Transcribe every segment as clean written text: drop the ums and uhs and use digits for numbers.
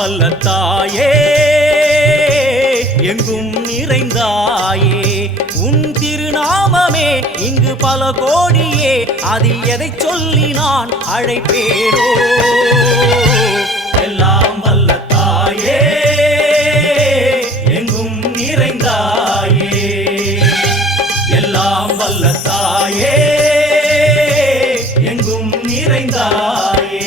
வல்ல தாயே எங்கும் நிறைந்தாயே உன் திருநாமமே இங்கு பல கோடியே அதில் எதை சொல்லி நான் அழைப்பேனோ எல்லாம் வல்ல தாயே எங்கும் நிறைந்தாயே எல்லாம் வல்ல தாயே எங்கும் நிறைந்தாயே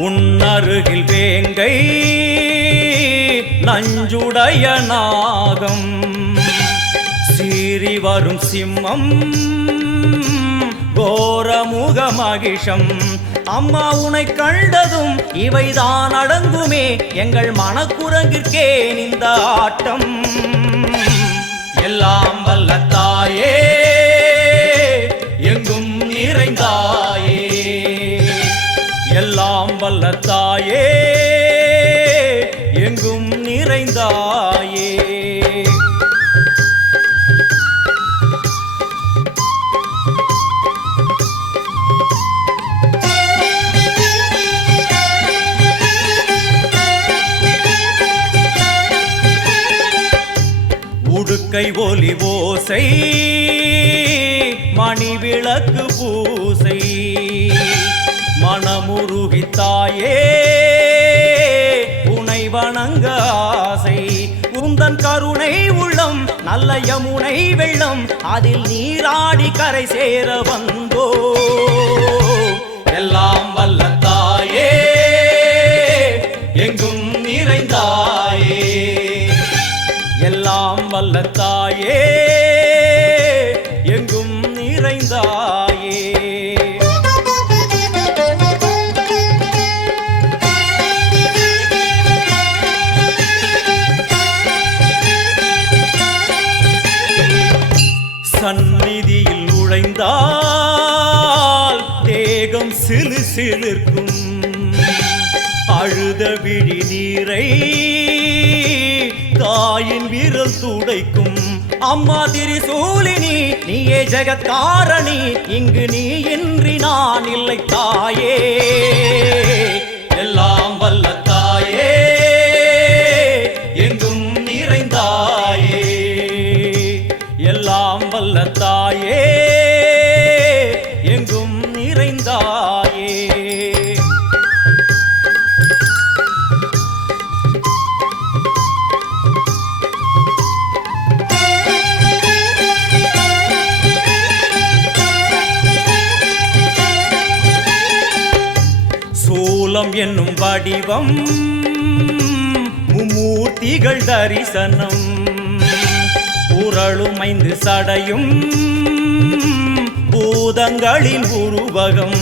உன்னருகில் வேங்கை நஞ்சுடைய நாகம் சீறி வரும் சிம்மம் கோரமுக மகிஷம் அம்மா உனை கண்டதும் இவைதான் அடங்குமே எங்கள் மனக்குரங்கிற்கே இந்த ஆட்டம் எல்லாம் வல்ல தாயே எங்கும் நிறைந்தாயே எல்லாம் வல்ல தாயே எங்கும் நிறைந்தாயே உடுக்கை ஒலி ஓசை மணி விளக்கு பூசை மனமுருகி தாயே உனை வணங்க ஆசை உந்தன் கருணை உள்ளம் நல்ல யமுனை வெள்ளம் அதில் நீராடி கரை சேர வந்தோ எல்லாம் வல்ல தாயே எங்கும் நிறைந்தாயே எல்லாம் வல்ல தாயே எங்கும் நிறைந்தாயே சந்நிதியில் நுழைந்தால் தேகம் சிலு சிலிர்க்கும் அழுத விழி நீரை தாயின் விரல் துடைக்கும் அம்மா திரிசூலினி நீயே ஜெகத்காரணி இங்கு நீ இன்றி நான் இல்லை தாயே எல்லாம் வல்ல தாயே எங்கும் நிறைந்தாயே எல்லாம் வல்ல தாயே எங்கும் நிறைந்தாயே சூலம் என்னும் வடிவம் மும்மூர்த்திகள் தரிசனம் உரளுமைந்து சடையும் பூதங்களின் உருவகம்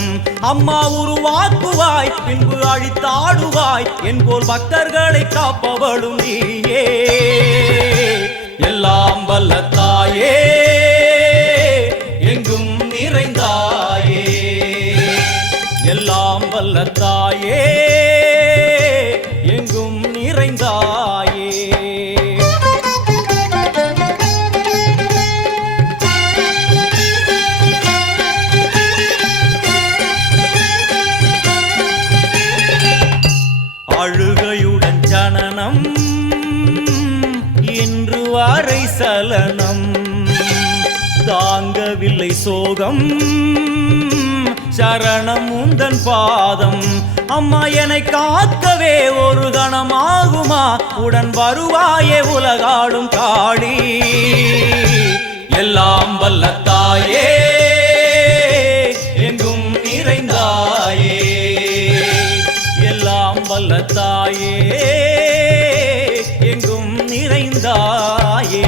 அம்மா உருவாக்குவாய் பின்பு அழித்தாடுவாய் என்போல் பக்தர்களை காப்பவளும் நீயே எல்லாம் வல்ல தாயே எங்கும் நிறைந்தாயே எல்லாம் வல்ல தாயே எங்கும் நிறைந்தாயே அழுகையுடன் ஜனனம் இன்று வரை சலனம் தாங்கவில்லை சோகம் சரணம் உந்தன் பாதம் அம்மா என்னை காக்கவே ஒரு கணமாகுமா உடன் வருவாயே உலகாடும் காளி எல்லாம் வல்ல தாயே எங்கும் நிறைந்தாயே எல்லாம் வல்ல தாயே எங்கும் நிறைந்தாயே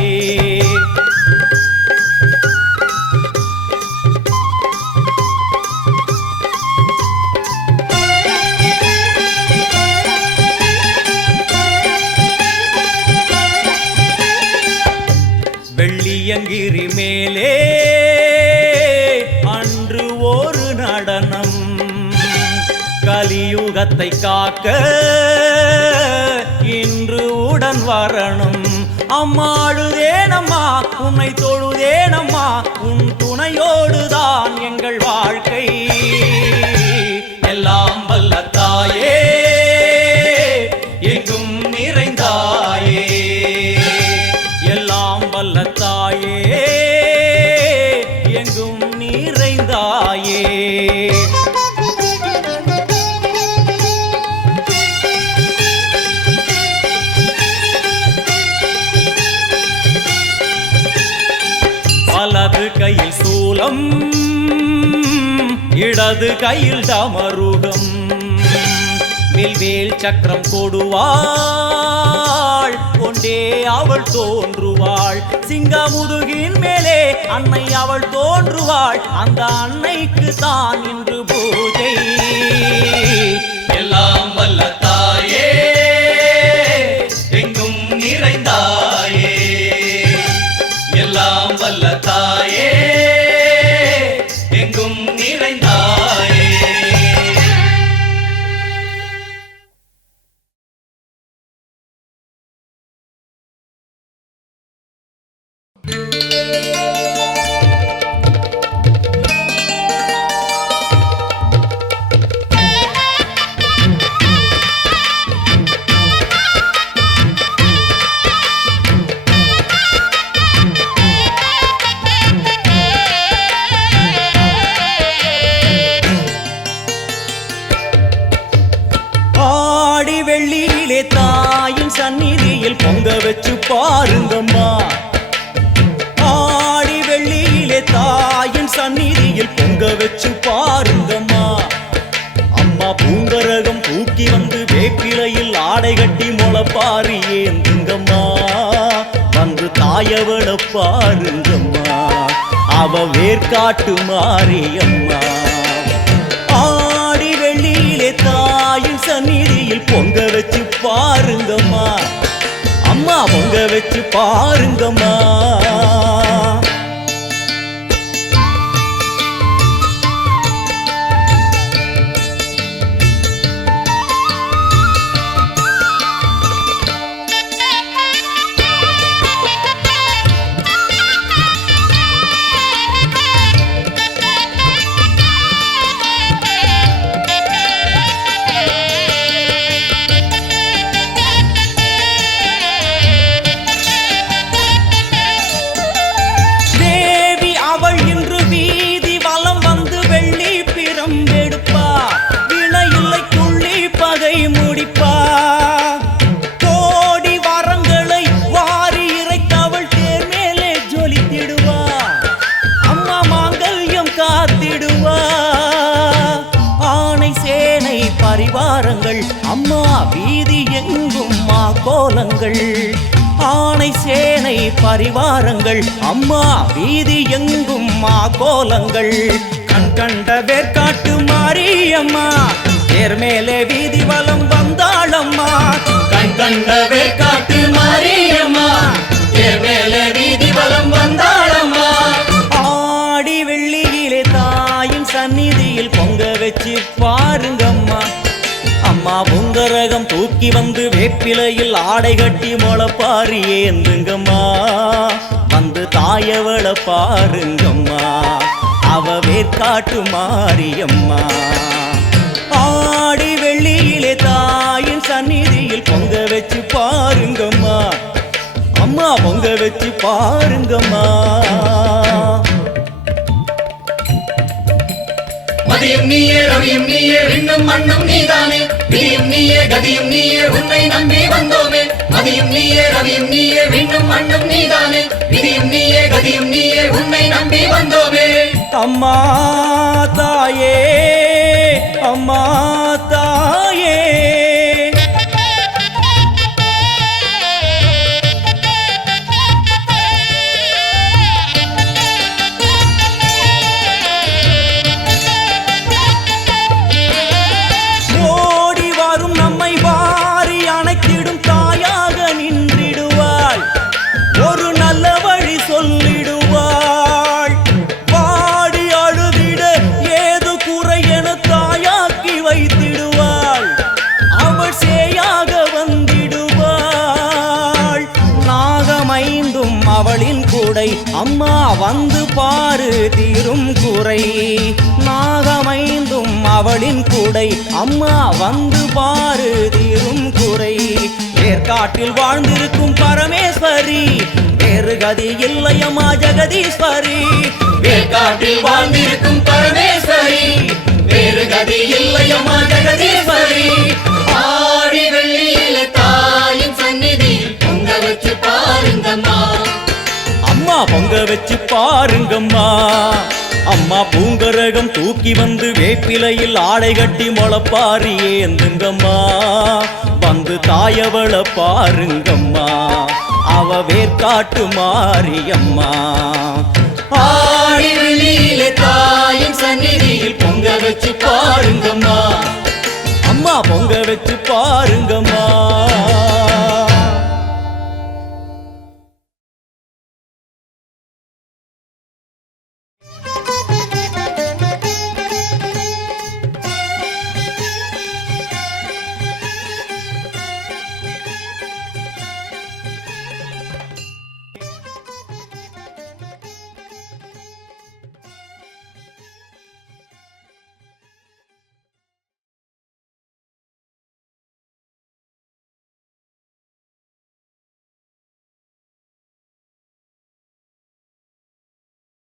வெள்ளியங்கிரி மேலே அன்று ஒரு நடனம் கலியுகத்தை காக்க இன்று உடன் வரணும் அம்மா அழுதேனம்மா உன்னை தொழுதேனம்மா உன் துணையோடுதான் எங்கள் வாழ்க்கை. எல்லாம் வல்ல தாயே எங்கும் நிறைந்தாயே, எல்லாம் வல்ல தாயே எங்கும் நிறைந்தாயே. வலது கையில் சூலம் இடது கையில் டமருகம், வில்வேல் சக்கரம் கொடுவாள் கொண்டே அவள் தோன்றுவாள். சிங்கமுதுகின் மேலே அன்னை அவள் தோன்றுவாள், அந்த அன்னைக்கு தான் இன்று பூஜை. எல்லாம் வல்ல தாயே எங்கும் நிறைந்தாயே, எல்லாம் வல்ல தாயே எங்கும் நிறைந்தாயே. வெள்ளியிலே தாயின் சந்நிதியில் பொங்க வச்சு பாருங்கம்மா, ஆடி வெள்ளியிலே தாயின் சந்நிதியில் பொங்க வச்சு பாருங்கம்மா. அம்மா பூங்கரகம் தூக்கி வந்து வேப்பிலையில் ஆடை கட்டி முளைப்பாரி ஏந்துங்கம்மா, வந்து தாயவள பாருங்கம்மா, அவ வேர்காட்டு மாரியம்மா. ஆடி வெள்ளியிலே தாயின் சந்நிதியில் பொங்க வச்சு பாருங்கம்மா, அம்மா பொங்க வச்சு பாருங்கம்மா. அம்மா வீதி எங்கும் மா கோலங்கள், ஆணை சேனை பரிவாரங்கள், அம்மா வீதி எங்கும் மா கோலங்கள். கண் கண்ட வேர்காட்டு மாரியம்மா தேர் மேலே வீதி வலம் வந்தாளம்மா, கண் கண்ட வேர்காட்டு மாரியம்மா தேர் மேலே வீதி வலம் வந்தாளம்மா. ஆடி வெள்ளியிலே தாயின் சந்நிதியில் பொங்க வச்சு பாருங்கம்மா, அம்மா பொங்கரகம் தூக்கி வந்து வேப்பிலையில் ஆடை கட்டி முளைப்பாரி ஏந்துங்கம்மா, வந்து தாயவள பாருங்கம்மா, அவ வேர்காட்டு மாரியம்மா. ஆடி வெள்ளியிலே தாயின் சந்நிதியில் பொங்க வச்சு பாருங்கம்மா, அம்மா பொங்க வச்சு பாருங்கம்மா. மதியும் நீயே ரவியும் நீயே விண்ணும் மண்ணும் நீதானே, விதியும் நீயே கதியும் நீயே உன்னை நம்பி வந்தோமே. மதியும் நீயே ரவியும் நீயே விண்ணும் மண்ணும் நீதானே, விதியும் நீயே கதியும் நீயே உன்னை நம்பி வந்தோமே. அம்மா தாயே அம்மா தாயே, அம்மா வந்து பாரு தீரும் குறை நாகமைந்தும் அவளின் குடை அம்மா வந்து பாரு தீரும் குறை ஏற்காட்டில் வாழ்ந்திருக்கும் பரமேஸ்வரி வேறு கதி இல்லையம்மா ஜெகதீஸ்வரி வேற்காட்டில் வாழ்ந்திருக்கும் பரமேஸ்வரி வேறு கதி இல்லையம்மா ஜெகதீஸ்வரி ஆடி வெள்ளியில தாயின் சந்நிதி பொங்க வச்சு பாருங்கம்மா அம்மா பொங்க வச்சு பாருங்கம்மா அம்மா பூங்கரகம் தூக்கி வந்து வேப்பிலையில் ஆடை கட்டி முளப்பாரி ஏந்துங்கம்மா வந்து தாயவள பாருங்கம்மா அவ வேற்காட்டு மாரியம்மா ஆடி வெள்ளியில தாயின் சந்நிதியில் பொங்க வச்சு பாருங்கம்மா அம்மா பொங்க வச்சு பாருங்கம்மா